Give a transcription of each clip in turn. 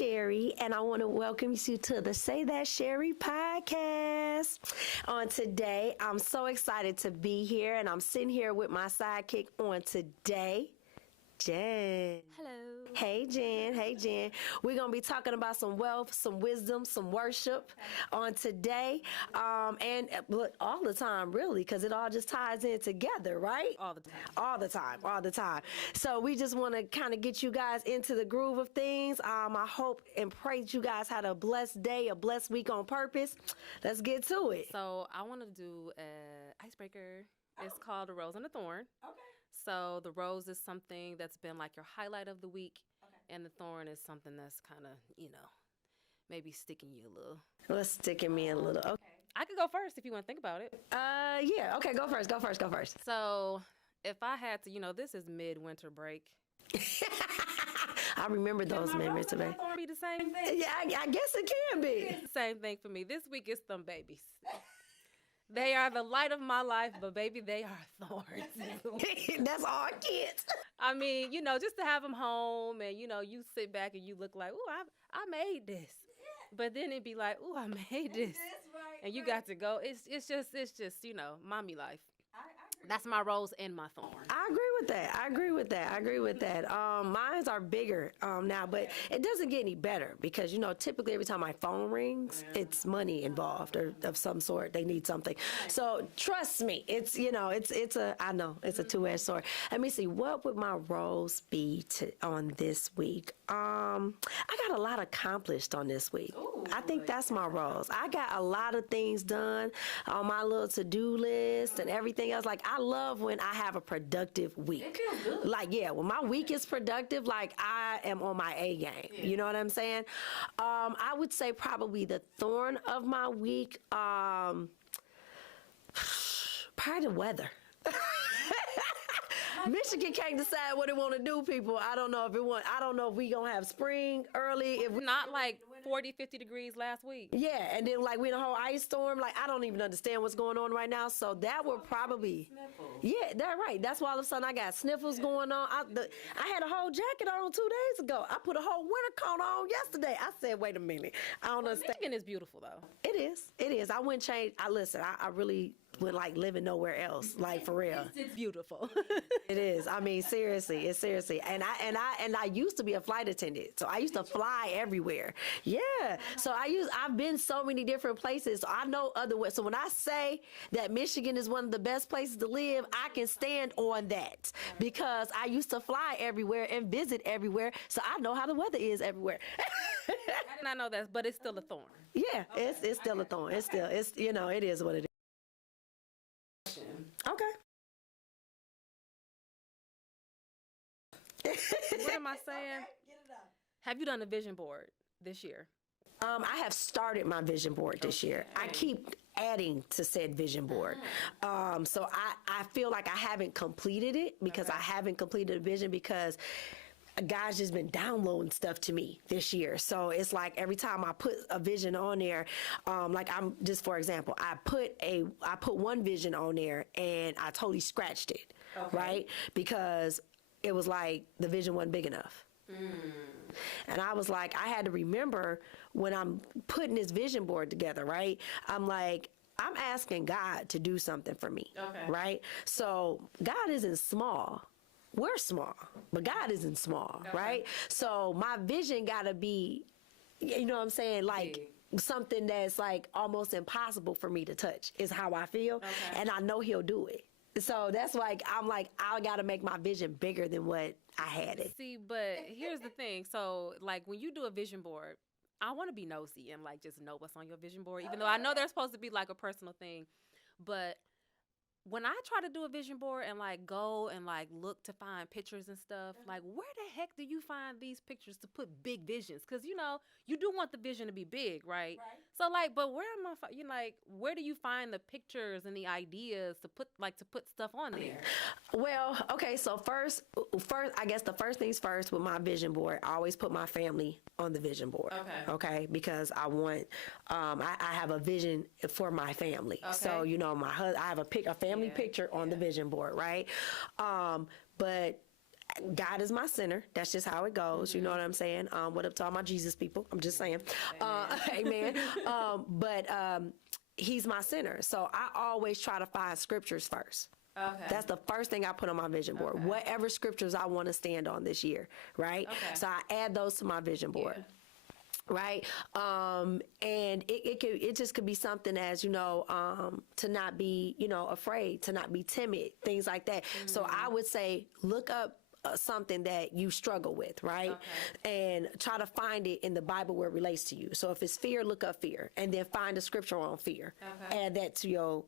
Sherry, and I want to welcome you to the Say That Sherry podcast. On today, I'm so excited to be here, and I'm sitting here with my sidekick on today, Jen. Hello. Hey, Jen. Hey, Jen. We're going to be talking about some wealth, some wisdom, some worship on today. And look, all the time, really, because it all just ties in together, right? All the time. All the time, all the time. So we just want to kind of get you guys into the groove of things. I hope and pray that you guys had a blessed day, a blessed week on purpose. Let's get to it. So I want to do an icebreaker. It's called The Rose and the Thorn. Okay. So the rose is something that's been like your highlight of the week, and the thorn is something that's kind of, maybe sticking you a little. Let's stick in me a little. Okay. I could go first if you want to think about it. Yeah. Okay, go first. So if I had to, this is midwinter break. I remember those memories today. Be the same thing. Yeah, I guess it can be. It's the same thing for me. This week is them babies. They are the light of my life, but baby, they are thorns. That's all kids. I mean, just to have them home and, you sit back and you look like, ooh, I made this. But then it'd be like, ooh, I made this. And you got to go. It's just, mommy life. That's my rose and my thorn. I agree with that. Mines are bigger now, but it doesn't get any better because, typically every time my phone rings, it's money involved or of some sort. They need something. So trust me, it's a two-edged sword. Let me see. What would my rose be on this week? I got a lot accomplished on this week. Ooh, I think that's my rose. I got a lot of things done on my little to-do list and everything else. Like, I love when I have a productive week. It feels good. Like, yeah, when my week is productive, like, I am on my A game. Yeah. You know what I'm saying? I would say probably the thorn of my week, probably the weather. Michigan can't decide what it want to do, people. I don't know if we gonna have spring early. If we not like 40, 50 degrees last week. Yeah, and then like we in a whole ice storm. Like, I don't even understand what's going on right now. So that would probably, yeah, that's right. That's why all of a sudden I got sniffles going on. I had a whole jacket on 2 days ago. I put a whole winter coat on yesterday. I said, wait a minute, I don't understand. Michigan is beautiful though. It is. I wouldn't change. I really would like living nowhere else. Like, for real. It's beautiful. It is. I mean, seriously, it's seriously. And I used to be a flight attendant, so I used to fly everywhere. Yeah. So I've been so many different places. So I know other ways. So when I say that Michigan is one of the best places to live, I can stand on that because I used to fly everywhere and visit everywhere. So I know how the weather is everywhere. I did not know that, but it's still a thorn. Yeah, it's still a thorn. It is what it is. Okay. What am I saying? Have you done a vision board this year? I have started my vision board this year. I keep adding to said vision board. So I feel like I haven't completed it because I haven't completed a vision because God's just been downloading stuff to me this year. So it's like every time I put a vision on there, for example, I put one vision on there and I totally scratched it, right? Because it was like the vision wasn't big enough. And I was like, I had to remember when I'm putting this vision board together, right? I'm like, I'm asking God to do something for me, right? So God isn't small. We're small, but God isn't small, right? So my vision got to be, you know what I'm saying? Like something that's like almost impossible for me to touch is how I feel. And I know he'll do it. So that's like, I'm like, I got to make my vision bigger than what I had it. See, but here's the thing. So like when you do a vision board, I want to be nosy and like just know what's on your vision board, even though I know there's supposed to be like a personal thing. But when I try to do a vision board and like go and like look to find pictures and stuff, like where the heck do you find these pictures to put big visions? Because you do want the vision to be big, right? So like, but where am I? Where do you find the pictures and the ideas to put stuff on there? Well, okay. So first, I guess the first things first with my vision board, I always put my family on the vision board. Okay. Because I want, I have a vision for my family. So my husband, I have a family picture on the vision board, right? But God is my center. That's just how it goes. You know what I'm saying? What up to all my Jesus people? I'm just saying. Amen. He's my center. So I always try to find scriptures first. Okay. That's the first thing I put on my vision board. Okay. Whatever scriptures I want to stand on this year, right? Okay. So I add those to my vision board. Yeah. Right. And it just could be something as, to not be, afraid, to not be timid, things like that. So I would say, look up something that you struggle with, right? Okay. And try to find it in the Bible where it relates to you. So if it's fear, look up fear and then find a scripture on fear. Okay. Add that to your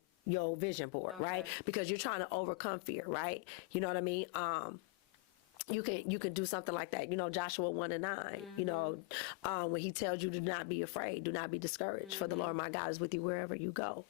vision board, right? Because you're trying to overcome fear, right? You know what I mean? You can do something like that, Joshua 1:9, when he tells you to not be afraid, do not be discouraged, for the Lord my God is with you wherever you go.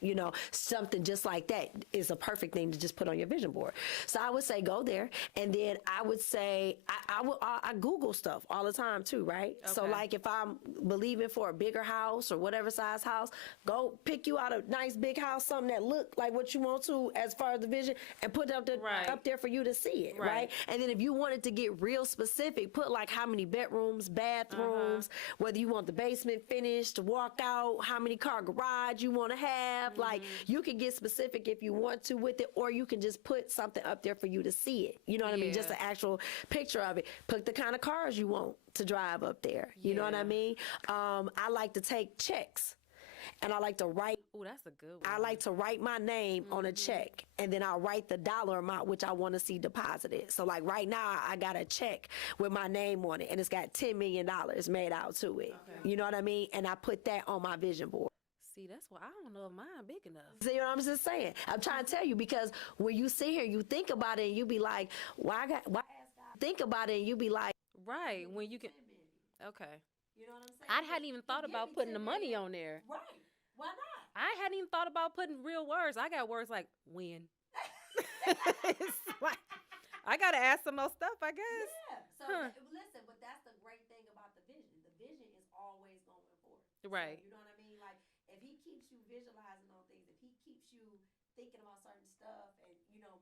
Something just like that is a perfect thing to just put on your vision board. So I would say go there, and then I would say I Google stuff all the time too, right? Okay. So like if I'm believing for a bigger house or whatever size house, go pick you out a nice big house, something that look like what you want to as far as the vision, and put it up there for you to see it, right? And then if you wanted to get real specific, put like how many bedrooms, bathrooms, whether you want the basement finished, walk out, how many car garage you want to have. Like you can get specific if you want to with it, or you can just put something up there for you to see it. You know what I mean? Just an actual picture of it. Put the kind of cars you want to drive up there. You know what I mean? I like to take checks. And I like to write. Oh, that's a good one. I like to write my name on a check, and then I'll write the dollar amount which I want to see deposited. So like right now, I got a check with my name on it, and it's got $10 million made out to it. Okay. You know what I mean? And I put that on my vision board. See, that's why I don't know if mine big enough. See what I'm just saying? I'm trying to tell you, because when you sit here, you think about it, and you be like, why think about it, and you be like, right, when you can. Okay. you know what I'm saying? I hadn't even thought about putting the money on there. Right. Why not? I hadn't even thought about putting real words. I got words like win. It's like, I got to add some more stuff, I guess. Yeah. So listen, but that's the great thing about the vision. The vision is always going forward. Right. So, you know what I mean? Like if he keeps you visualizing on things, if he keeps you thinking about certain stuff and,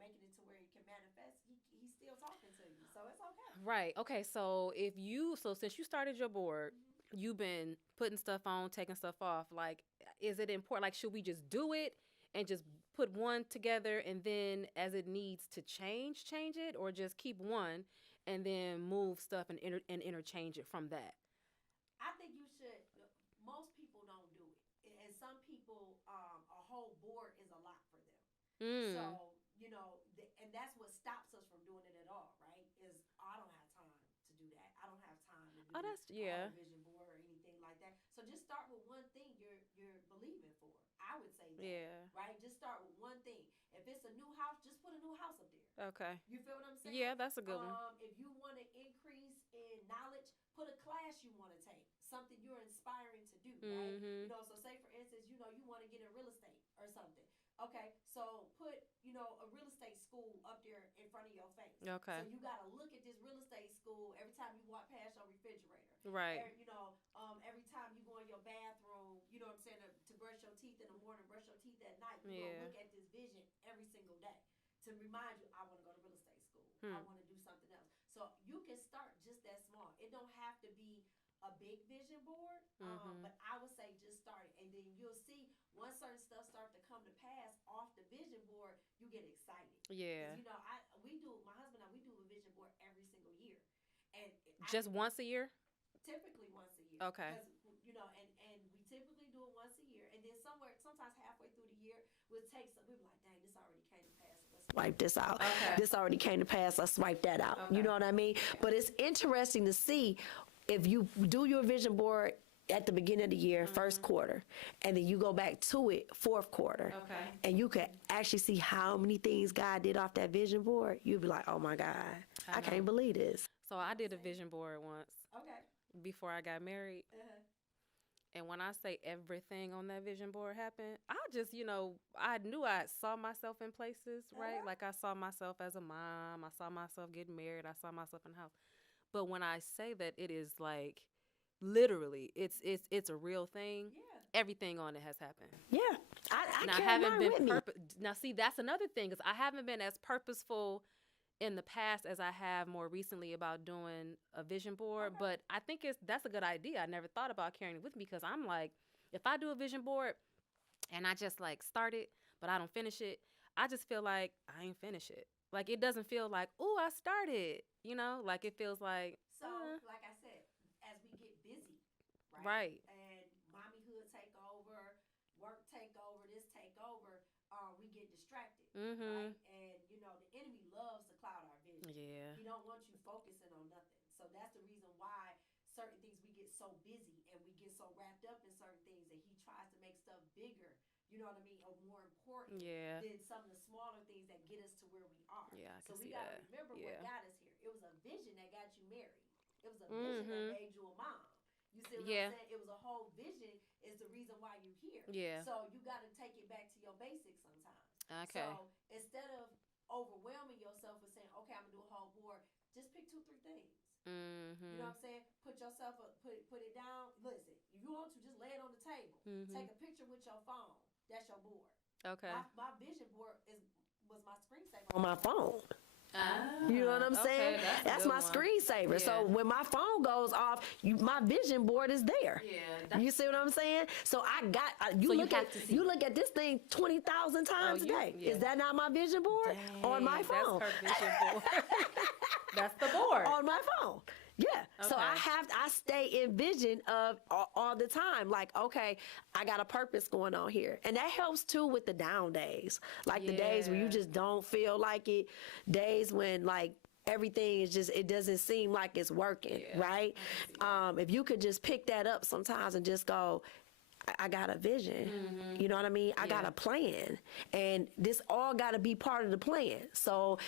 making it to where you can manifest, he's still talking to you. So it's okay. Right. Okay. So since you started your board, you've been putting stuff on, taking stuff off. Like, is it important? Like, should we just do it and just put one together, and then as it needs to change it, or just keep one and then move stuff and interchange it from that? I think you should. Most people don't do it, and some people, a whole board is a lot for them. So and that's what stops us from doing it at all, right? Is I don't have time to do that. I don't have time to do a vision board or anything like that. So just start with one thing you're believing for. I would say that. Yeah. Right? Just start with one thing. If it's a new house, just put a new house up there. Okay. You feel what I'm saying? Yeah, that's a good one. If you want to increase in knowledge, put a class you want to take, something you're inspiring to do, right? So say for instance, you want to get in real estate or something. Okay, so put, a real estate school up there in front of your face. Okay. So you got to look at this real estate school every time you walk past your refrigerator. Right. Every time you go in your bathroom, you know what I'm saying, to brush your teeth in the morning, brush your teeth at night. You're going to look at this vision every single day to remind you, I want to go to real estate school. I want to do something else. So you can start just that small. It don't have to be a big vision board, but I would say just start it, and then you'll see once certain stuff start to come to pass off the vision board, you get excited. Yeah. My husband and I, we do a vision board every single year, and just once a year. Typically once a year. Okay. Because, and we typically do it once a year, and then sometimes halfway through the year, we'll be like, dang, this already came to pass. Let's swipe this out. Okay. This already came to pass. Let's swipe that out. Okay. You know what I mean? But it's interesting to see if you do your vision board at the beginning of the year, first quarter, and then you go back to it fourth quarter, and you can actually see how many things God did off that vision board. You'll be like, oh my God, I can't believe this. So I did a vision board once. Okay. Before I got married. And when I say everything on that vision board happened, I just, I knew I saw myself in places, right? Like I saw myself as a mom. I saw myself getting married. I saw myself in the house. But when I say that, it is like literally, it's a real thing. Yeah. Everything on it has happened. Yeah. I haven't been Now see, that's another thing, is I haven't been as purposeful in the past as I have more recently about doing a vision board, but I think that's a good idea. I never thought about carrying it with me because I'm like, if I do a vision board and I just like start it, but I don't finish it, I just feel like I ain't finish it. Like it doesn't feel like, oh, I started, you know, like it feels like. So, like I said, as we get busy, Right. and mommyhood take over, work take over, this take over, we get distracted, right? And you know, the enemy loves to cloud our vision. Yeah. He don't want you focusing on nothing. So that's the reason why certain things we get so busy and we get so wrapped up in certain things that he tries to make stuff bigger. You know what I mean, or more important than some of the smaller things that get us to where we are. Yeah, I can so we see gotta that. remember what got us here. It was a vision that got you married. It was a vision that made you a mom. You see what I'm saying? It was a whole vision is the reason why you're here. Yeah. So you got to take it back to your basics sometimes. Okay. So instead of overwhelming yourself with saying, okay, I'm going to do a whole board, just pick 2-3 things. You know what I'm saying? Put yourself up, put it down. Listen, if you want to, just lay it on the table. Take a picture with your phone. That's your board. Okay. My vision board was my screensaver on my phone. Ah, you know what I'm saying? That's my screensaver. Yeah. So when my phone goes off, my vision board is there. Yeah. You see what I'm saying? So I got you look at this thing 20,000 times a day. Yeah. Is that not my vision board? Dang, on my phone? That's her vision board. That's the board on my phone. Yeah. Okay. So I stay in vision of all the time. Like, okay, I got a purpose going on here. And that helps too with the down days. Like the days where you just don't feel like it. Days when like everything is just, it doesn't seem like it's working. Right. If you could just pick that up sometimes and just go, I got a vision. You know what I mean? I got a plan. And this all got to be part of the plan. So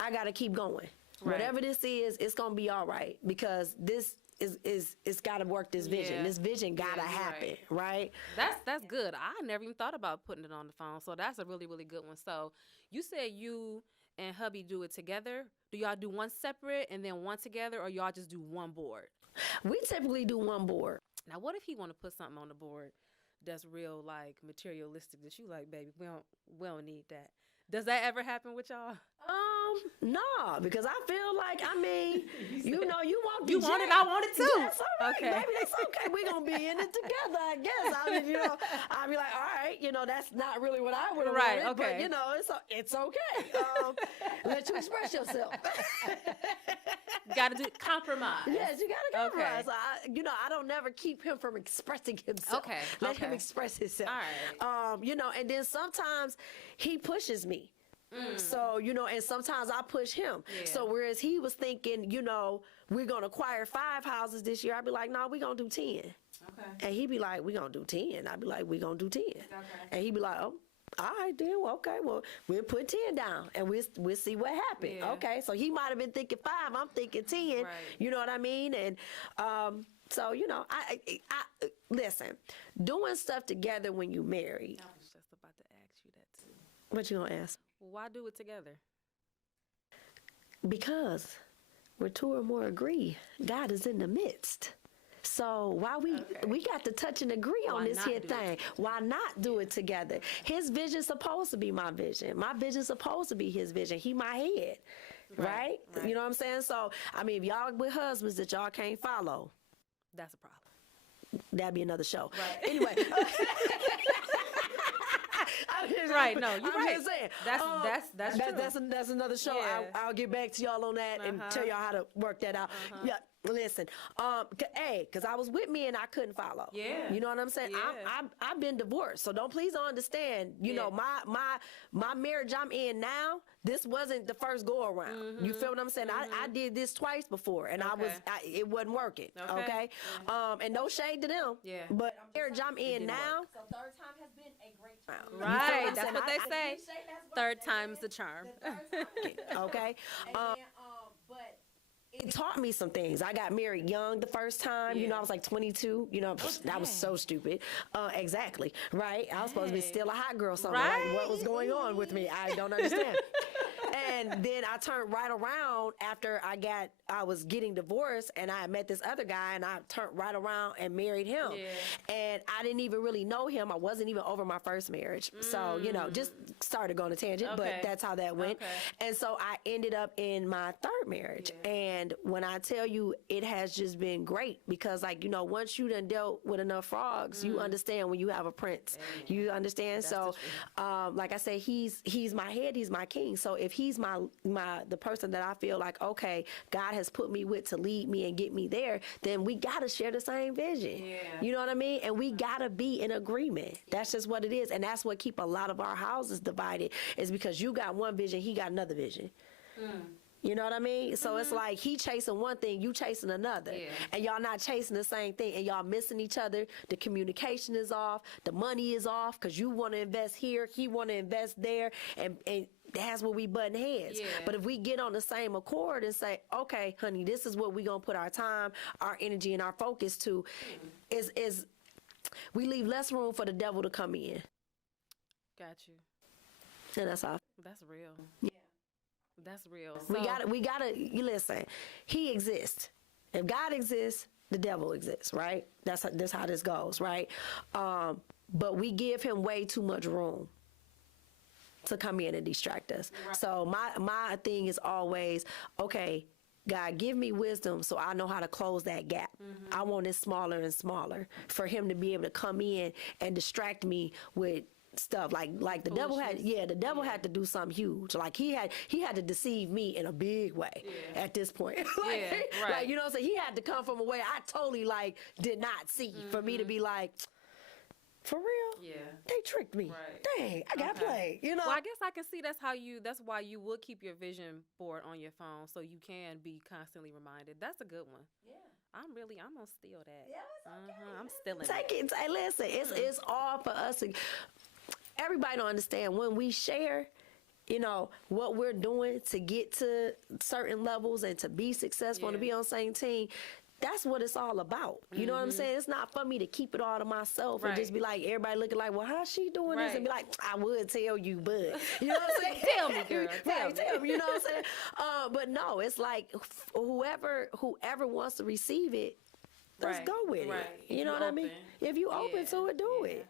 I got to keep going. Right. Whatever this is, it's gonna be all right because this it's got to work. This vision, this vision gotta happen, right? That's good. I never even thought about putting it on the phone, so that's a really really good one. So you said you and hubby do it together. Do y'all do one separate and then one together, or y'all just do one board? We typically do one board. Now, what if he want to put something on the board that's real like materialistic that you like, baby? We don't need that. Does that ever happen with y'all? No, because I feel like, I mean, you know, you want it, I want it too. That's all right, baby, that's okay. We're going to be in it together, I guess. I mean, you know, I'll be like, all right, you know, that's not really what I would have wanted, okay. But, you know, it's okay. Let you express yourself. Got to do compromise. Yes, you got to compromise. Okay. I don't never keep him from expressing himself. Okay. Let him express himself. All right. You know, and then sometimes he pushes me. So, you know, and sometimes I push him. Yeah. So whereas he was thinking, you know, we're going to acquire 5 houses this year, I'd be like, no, we're going to do 10. Okay. And he'd be like, we're going to do 10. I'd be like, we're going to do 10. Okay. And he'd be like, oh, all right, then. Okay, well, we'll put 10 down and we'll see what happens. Yeah. Okay, so he might have been thinking 5. I'm thinking 10. Right. You know what I mean? And so, you know, I listen, doing stuff together when you married. I was just about to ask you that too. What you going to ask? Why do it together? Because where 2 or more agree, God is in the midst. So why we got to touch and agree on this here thing. Why not do it together? His vision's supposed to be my vision. My vision's supposed to be his vision. He my head, right? You know what I'm saying? So, I mean, if y'all with husbands that y'all can't follow, that's a problem. That'd be another show. Right. Anyway. Right, no, you're right. Saying, that's true. That's another show. Yeah. I'll get back to y'all on that and tell y'all how to work that out. Yeah, listen, because I was with me and I couldn't follow. Yeah, you know what I'm saying. Yeah. I've been divorced, so don't understand. You know, my marriage I'm in now. This wasn't the first go around. You feel what I'm saying? I did this twice before, and it wasn't working. Okay, and no shade to them. Yeah, but marriage I'm in now. So third time has been a great time. Right, that's what they say. Third time's the charm. Okay, but it taught me some things. I got married young the first time. You know, I was like 22. You know, that was so stupid. Exactly. Right. I was supposed to be still a hot girl somewhere. Like, what was going on with me? I don't understand. And then I turned right around after I was getting divorced, and I met this other guy, and I turned right around and married him. Yeah. And I didn't even really know him. I wasn't even over my first marriage. So, just started going to tangent, but Okay. that's how that went. Okay. And so I ended up in my third marriage. Yeah. And when I tell you, it has just been great because, like, once you done dealt with enough frogs, you understand when you have a prince. Amen. You understand? That's So, the like I say, he's my head, he's my king. So if he's the person that I feel like, okay, God has put me with to lead me and get me there, then we got to share the same vision. Yeah. You know what I mean? And we got to be in agreement. That's just what it is. And that's what keep a lot of our houses divided, is because you got one vision, he got another vision. You know what I mean? So it's like he chasing one thing, you chasing another. Yeah. And y'all not chasing the same thing, and y'all missing each other. The communication is off. The money is off because you want to invest here, he want to invest there, and that's where we button heads. Yeah. But if we get on the same accord and say, okay, honey, this is what we going to put our time, our energy, and our focus to, is we leave less room for the devil to come in. Got you. And that's all. That's real. Yeah. That's real. We gotta, you listen, he exists. If God exists, the devil exists, right? That's how this goes, right? But we give him way too much room to come in and distract us. Right. So my thing is always, okay, God, give me wisdom so I know how to close that gap. I want it smaller and smaller for him to be able to come in and distract me with stuff like the devil had had to do something huge. Like he had to deceive me in a big way at this point. Yeah, right. Like, you know what I'm saying? He had to come from a way I totally did not see for me to be like, for real? Yeah. They tricked me. Right. Dang, I got played. You know? Well, I guess I can see that's why you would keep your vision board on your phone so you can be constantly reminded. That's a good one. Yeah. I'm gonna steal that. Yeah, it's okay. I'm stealing Take it. Hey, listen, it's all for us. Everybody don't understand when we share, what we're doing to get to certain levels and to be successful and to be on the same team. That's what it's all about. You know what I'm saying? It's not for me to keep it all to myself and just be like, everybody looking like, well, how's she doing this? And be like, I would tell you, but you know what I'm saying? Tell me, girl. Tell me. You know what I'm saying? But no, it's like whoever wants to receive it, let's go with it. You know what I mean? If you open to it, do it.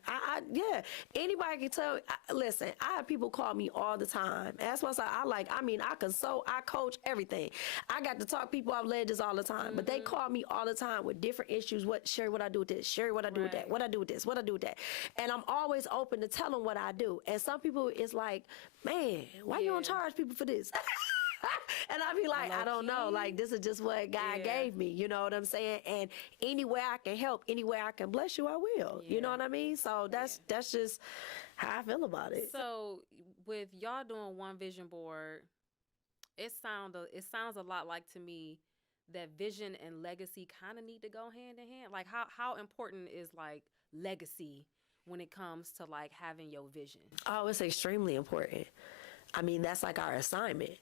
Anybody can tell. Listen, I have people call me all the time. That's why I consult, I coach, everything. I got to talk people off ledges all the time, but they call me all the time with different issues. Sherry, what I do with this? Sherry, what I do with that? What I do with this? What I do with that? And I'm always open to tell them what I do. And some people, it's like, man, why you don't charge people for this? And I be like, I don't know. Like, this is just what God gave me. You know what I'm saying? And anywhere I can help, anywhere I can bless you, I will. You know what I mean? So that's just how I feel about it. So with y'all doing one vision board, it sounds a lot like, to me, that vision and legacy kind of need to go hand in hand. Like, how important is like legacy when it comes to like having your vision? Oh, it's extremely important. I mean, that's like our assignment.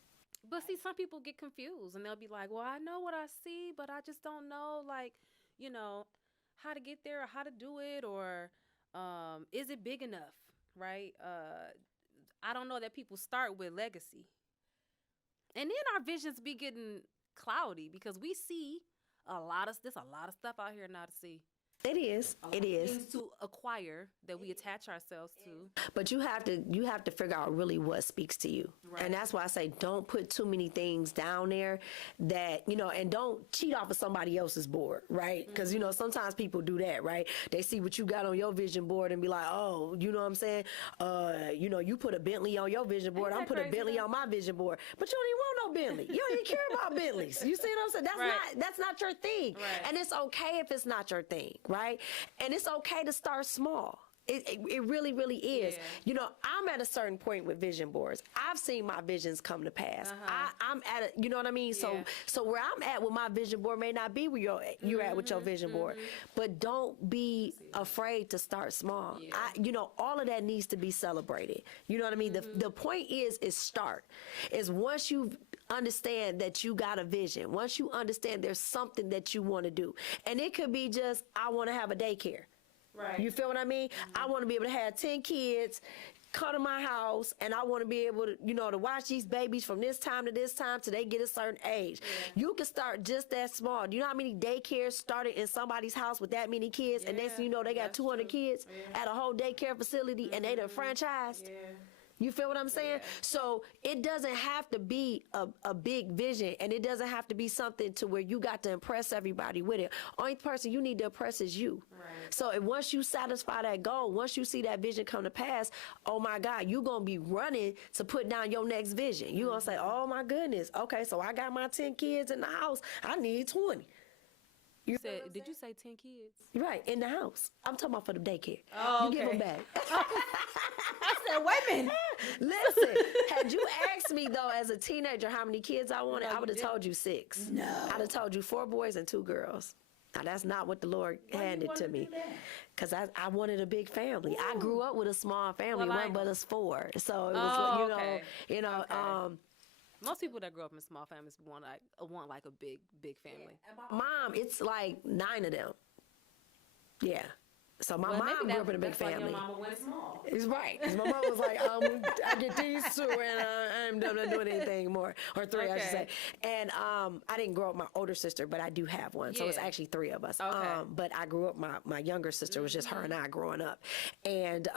But see, some people get confused and they'll be like, well, I know what I see, but I just don't know, like, how to get there or how to do it, or is it big enough, right? I don't know that people start with legacy. And then our visions be getting cloudy because we see there's a lot of stuff out here now to see. It is. It is. Things to acquire that we attach ourselves to. But you have to figure out really what speaks to you. Right. And that's why I say don't put too many things down there that, and don't cheat off of somebody else's board, right? Because, sometimes people do that, right? They see what you got on your vision board and be like, oh, you know what I'm saying? You put a Bentley on your vision board. I'm put a Bentley on my vision board. But you don't even want no Bentley. You don't even care about Bentleys. You see what I'm saying? That's not your thing. Right. And it's okay if it's not your thing, right? And it's okay to start small. It really, really is. Yeah. I'm at a certain point with vision boards. I've seen my visions come to pass. I'm at you know what I mean? So where I'm at with my vision board may not be where you're at with your vision board. But don't be afraid to start small. Yeah. All of that needs to be celebrated. You know what I mean? The point is start. Is once you understand that you got a vision, once you understand there's something that you want to do. And it could be just, I want to have a daycare. Right. You feel what I mean? I want to be able to have 10 kids, come to my house and I want to be able to, to watch these babies from this time to this time till they get a certain age. You can start just that small. Do you know how many daycares started in somebody's house with that many kids? And next thing you know, they got 200 kids at a whole daycare facility and they done franchised. You feel what I'm saying? So it doesn't have to be a big vision, and it doesn't have to be something to where you got to impress everybody with it. Only person you need to impress is you. Right. So if once you satisfy that goal, once you see that vision come to pass, oh my God, you're going to be running to put down your next vision. You're going to say, oh my goodness, okay, so I got my 10 kids in the house. I need 20. You said, did you say 10 kids? Right, in the house. I'm talking about for the daycare. Oh, you okay. give them back. I said, wait a minute. Listen, had you asked me, though, as a teenager how many kids I wanted, I would have told you 6. No. I'd have told you 4 boys and 2 girls. Now, that's not what the Lord handed to me. Because I wanted a big family. Ooh. I grew up with a small family, one but us 4. So it was, okay. Most people that grow up in small families want like a big family. My mom, it's like 9 of them. Yeah. So my mom grew up in a big family. Your mama went small. It's right. 'Cause my mom was like, I get these 2 and I'm not doing anything more. Or 3, I should say. And I didn't grow up with my older sister, but I do have one. So it's actually 3 of us. Okay. But I grew up, my younger sister was just her and I growing up. And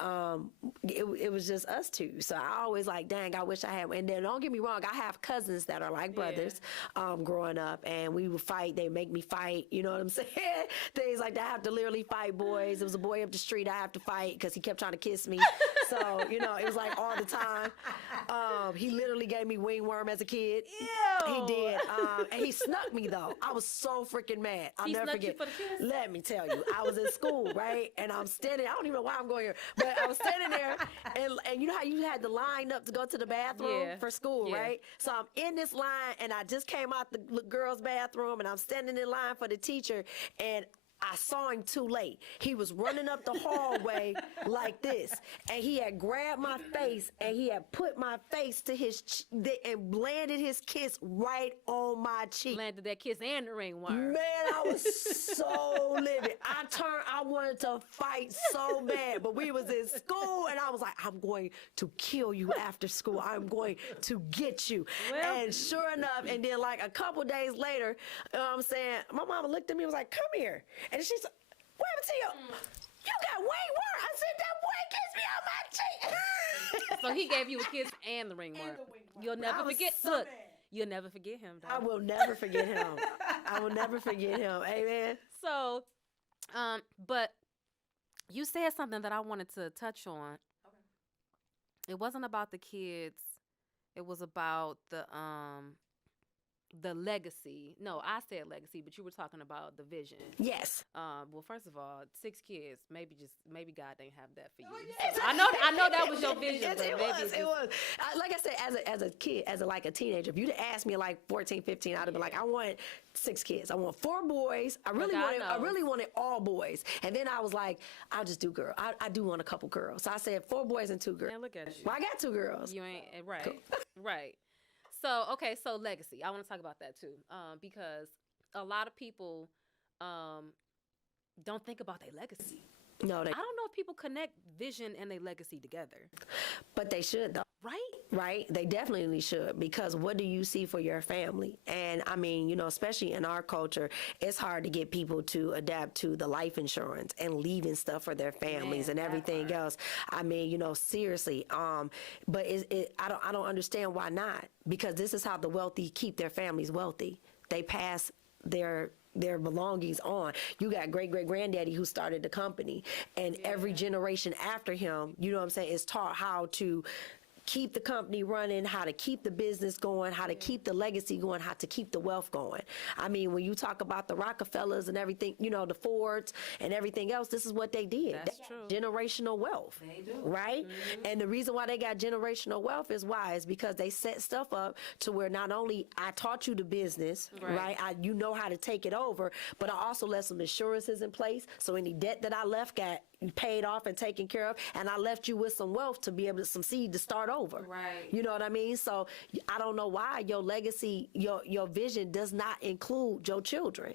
it was just us 2. So I always like, dang, I wish I had. And then don't get me wrong, I have cousins that are like brothers growing up. And we would fight. They make me fight. You know what I'm saying? Things like that. I have to literally fight boys. It was a boy up the street I have to fight because he kept trying to kiss me. So, it was like all the time. He literally gave me wingworm as a kid. Ew. He did. And he snuck me, though. I was so freaking mad. I'll never forget. You for the kiss? Let me tell you. I was in school, right? And I'm standing. I don't even know why I'm going here. But I was standing there. And you know how you had to line up to go to the bathroom for school, right? So I'm in this line. And I just came out the girls' bathroom. And I'm standing in line for the teacher. And I saw him too late. He was running up the hallway like this, and he had grabbed my face, and he had put my face to his and landed his kiss right on my cheek. Landed that kiss and the ringworm. Man, I was so livid. I wanted to fight so bad, but we was in school, and I was like, I'm going to kill you after school. I'm going to get you. Well, and sure enough, and then like a couple days later, I'm saying, my mama looked at me and was like, come here. And she said, what happened to you? You got wingworm. I said, that boy kissed me on my cheek. So he gave you a kiss and the ringworm. You'll never forget. Look, you'll never forget him, though. I will never forget him. I will never forget him. Amen. So, but you said something that I wanted to touch on. Okay. It wasn't about the kids. It was about the legacy. No, I said legacy, but you were talking about the vision. Yes. Well, first of all, 6 kids. Maybe God didn't have that for you. So I know that was your vision. It was. Like I said, as a kid, as a teenager, if you'd asked me like 14, 15, I'd have been like, I want 6 kids. I want 4 boys. I really wanted all boys. And then I was like, I'll just do girl. I do want a couple girls. So I said 4 boys and 2 girls. And look at you. Well, I got 2 girls. You ain't right. Cool. Right. So legacy. I want to talk about that too, because a lot of people don't think about their legacy. No, I don't know if people connect vision and their legacy together. But they should, though. Right? They definitely should, because what do you see for your family? And I mean, especially in our culture, it's hard to get people to adapt to the life insurance and leaving stuff for their families and everything else. I mean, seriously. But I don't understand why not, because this is how the wealthy keep their families wealthy. They pass their belongings on. You got great-great-granddaddy who started the company, and every generation after him, you know what I'm saying, is taught how to keep the company running, how to keep the business going, how to keep the legacy going, how to keep the wealth going. I mean, when you talk about the Rockefellers and everything, the Fords and everything else, this is what they did. That's true. Generational wealth. They do. Right? Mm-hmm. And the reason why they got generational wealth is why? Is because they set stuff up to where not only I taught you the business, right? You know how to take it over, but I also left some insurances in place. So any debt that I left got paid off and taken care of, and I left you with some wealth to be able to, some seed to start over. Right. You know what I mean? So I don't know why your legacy, your vision does not include your children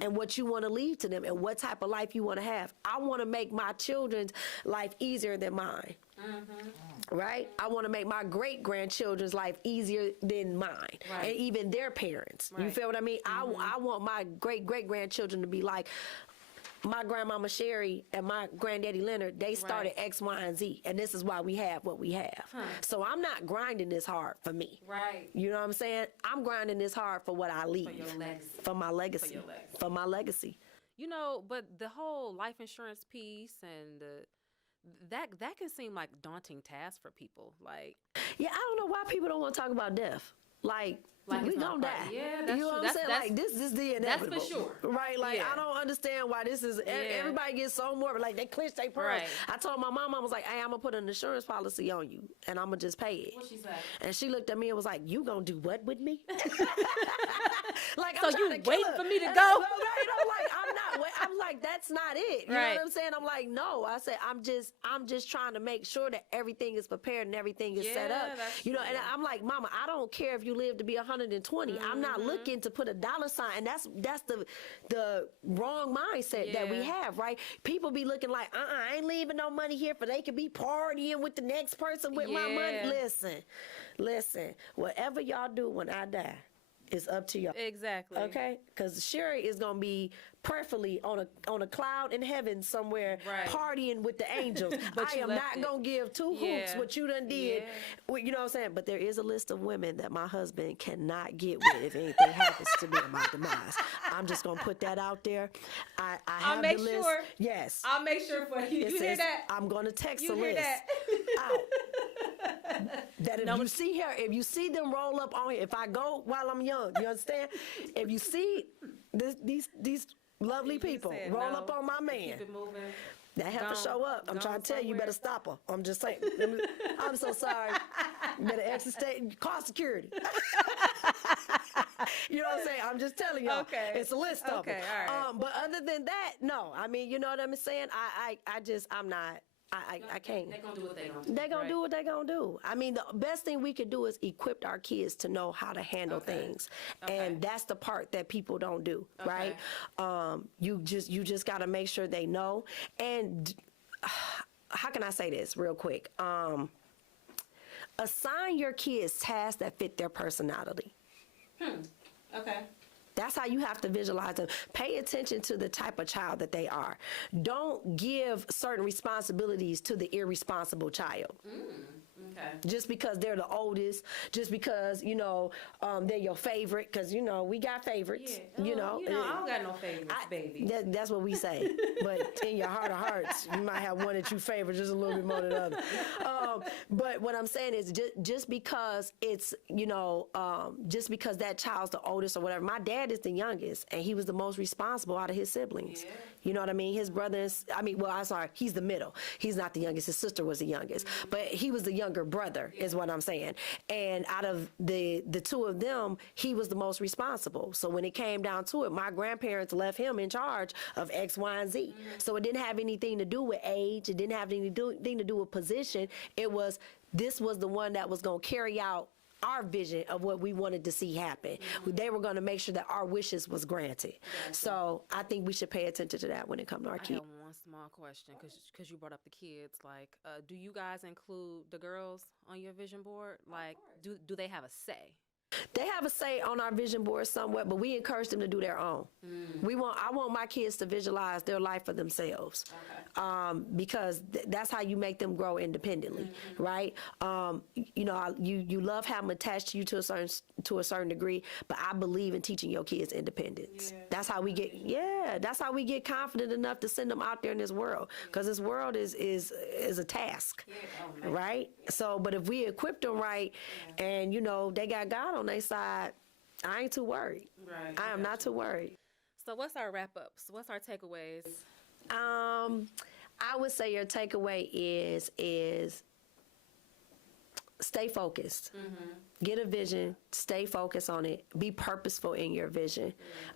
and what you want to leave to them and what type of life you want to have. I want to make my children's life easier than mine. Right? I want to make my great grandchildren's life easier than mine, Right. and even their parents. You Right. feel what I mean? I want my great grandchildren to be like my grandmama Sherry and my granddaddy Leonard. They started Right. X, Y, and Z, and this is why we have what we have. So I'm not grinding this hard for me. Right. You know what I'm saying? I'm grinding this hard for what I leave, your legacy. for my legacy, your legacy. for my legacy. You know, but the whole life insurance piece and that can seem like daunting task for people. Like, Yeah, I don't know why people don't want to talk about death. Like it's we not gonna part- die. Yeah, that's you know true. what I'm saying? That's- Like this is the that's for inevitable. sure. Right? Like Yeah. I don't understand why this is. Everybody gets so morbid. Like they clench their pearls. Right. I told my mom, I was like, "Hey, I'm gonna put an insurance policy on you, and I'm gonna just pay it." what she said. And she looked at me and was like, "You gonna do what with me?" Like So I'm you trying to waiting kill her. for me to And go? I'm like, I'm not. I'm like, that's not it. You know Right. what I'm saying? I'm like, no. I said, I'm just trying to make sure that everything is prepared and everything is set Yeah, up. that's You know, and true. I'm like, Mama, I don't care if you live to be 120. I'm not looking to put a dollar sign. And that's the wrong mindset that we Yeah. have, right? People be looking like, I ain't leaving no money here for they could be partying with the next person with my money. Yeah. Listen, whatever y'all do when I die, it's up to y'all. Exactly. Okay, because Sherry is gonna be prayerfully on a cloud in heaven somewhere, Right. partying with the angels. But I you am left not it. gonna give two hoots Yeah. what you done did. Yeah. Well, you know what I'm saying? But there is a list of women that my husband cannot get with if anything happens to me in my demise. I'm just gonna put that out there. I have make the list. sure. Yes. I'll make sure for you. It You hear says that? I'm gonna text You a hear list that? out. That if you see her, if you see them roll up on here, if I go while I'm young, you understand? If you see these lovely You people said roll no. up on my man, Keep it moving. that have to Gone- show up. I'm gone trying to tell you, you somewhere. better stop her. I'm just saying. I'm so sorry. You better exit state, call security. You know what I'm saying? I'm just telling y'all. Okay. It's a list of them. Okay, all right. But other than that, no. I mean, you know what I'm saying? I'm not. I can't. They're gonna do what they gonna do. They're gonna right? do what they're gonna do. I mean, the best thing we could do is equip our kids to know how to handle things, and that's the part that people don't do, right? You just got to make sure they know. And how can I say this real quick? Assign your kids tasks that fit their personality. Okay. That's how you have to visualize them. Pay attention to the type of child that they are. Don't give certain responsibilities to the irresponsible child. Okay. Just because they're the oldest, just because, they're your favorite, because, we got favorites. Yeah. You Oh, know, I don't got no favorites, baby. That's what we say. But in your heart of hearts, you might have one that you favor just a little bit more than the other. But what I'm saying is just because it's, just because that child's the oldest or whatever. My dad is the youngest, and he was the most responsible out of his siblings. Yeah. You know what I mean? His brothers, I'm sorry, he's the middle. He's not the youngest. His sister was the youngest. But he was the younger brother, is what I'm saying. And out of the two of them, he was the most responsible. So when it came down to it, my grandparents left him in charge of X, Y, and Z. So it didn't have anything to do with age. It didn't have anything to do with position. This was the one that was going to carry out our vision of what we wanted to see happen. They were going to make sure that our wishes was granted. So I think we should pay attention to that when it comes to our I kids. have one small question because you brought up the kids. Like, do you guys include the girls on your vision board? Like, do they have a say? They have a say on our vision board somewhat, but we encourage them to do their own. I want my kids to visualize their life for themselves, because that's how you make them grow independently, right? You love having them attached to you to a certain degree, but I believe in teaching your kids independence. That's how we get confident enough to send them out there in this world, because this world is a task, right? So, but if we equip them right, and they got God on their side, I ain't too worried. Right. I am not too worried. So what's our wrap ups? What's our takeaways? I would say your takeaway is stay focused. Get a vision, stay focused on it, be purposeful in your vision,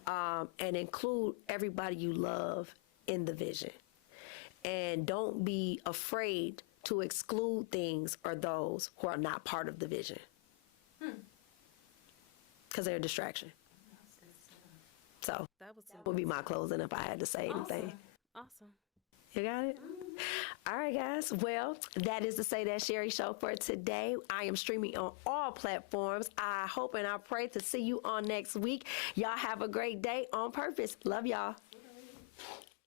and include everybody you love in the vision. And don't be afraid to exclude things or those who are not part of the vision, because they're a distraction. So That was would be my closing if I had to say anything. awesome. You got it? All right, guys. Well, that is the Say That Sherry show for today. I am streaming on all platforms. I hope and I pray to see you on next week. Y'all have a great day on purpose. Love y'all.